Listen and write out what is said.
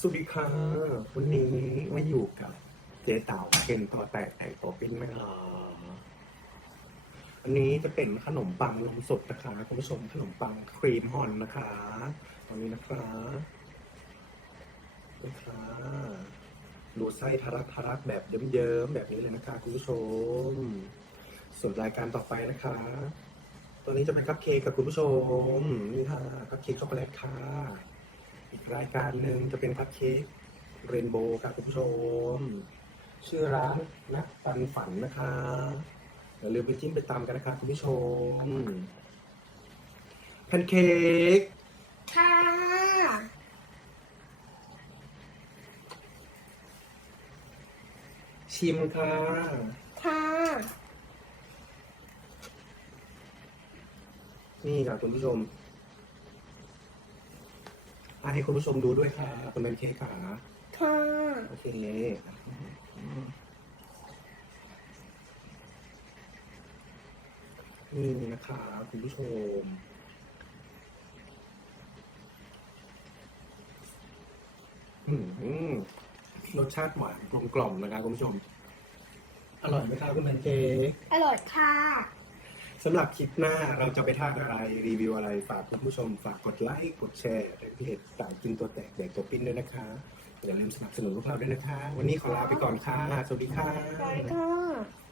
สวัสดีค่ะวันนี้มาอยู่กับเจ๊เต่าเป็นตัวแตกแต่งตัวปิ้นไม่หรออันนี้จะเป็นขนมปังนมสดนะคะคุณผู้ชมขนมปังครีมฮอนนะคะตอนนี้นะคะนะคะดูไส้ทะลักทะลักแบบเยิ้มๆแบบนี้เลยนะคะคุณผู้ชม ส่วนรายการต่อไปนะคะตัวนี้จะเป็นคัพเค้กกับคุณผู้ชมนี่ค่ะคัพเค้กช็อกโกแลตค่ะ อีกรายการหนึ่งจะเป็นคัพเค้กเรนโบว์ครับคุณผู้ชม ชื่อร้านนักปันฝันนะคะอย่าลืมไปจิ้มไปตามกันนะคะคุณผู้ชมแพนเค้กค่ะชิมค่ะค่ะนี่ค่ะคุณผู้ชม อะให้คุณผู้ชมดูด้วยค่ะคุณแพนเค้กค่ะค่ะโอเคนี่นะคะคุณผู้ชมอืมรสชาติหวานกลมกล่อมนะคะคุณผู้ชม อร่อยไหมคะคุณแพนเค้กอร่อยค่ะ สำหรับคลิปหน้าเราจะไปทากอะไรรีวิวอะไรฝากคุณผู้ชม ฝากกดไลค์กดแชร์เพจสายกินตัวแตกแดกตัวปิ้นด้วยนะคะอย่าลืมสนับสนุนพวกเราด้วยนะคะ วันนี้ขอลาไปก่อนค่ะสวัสดีค่ะอร่อยค่ะ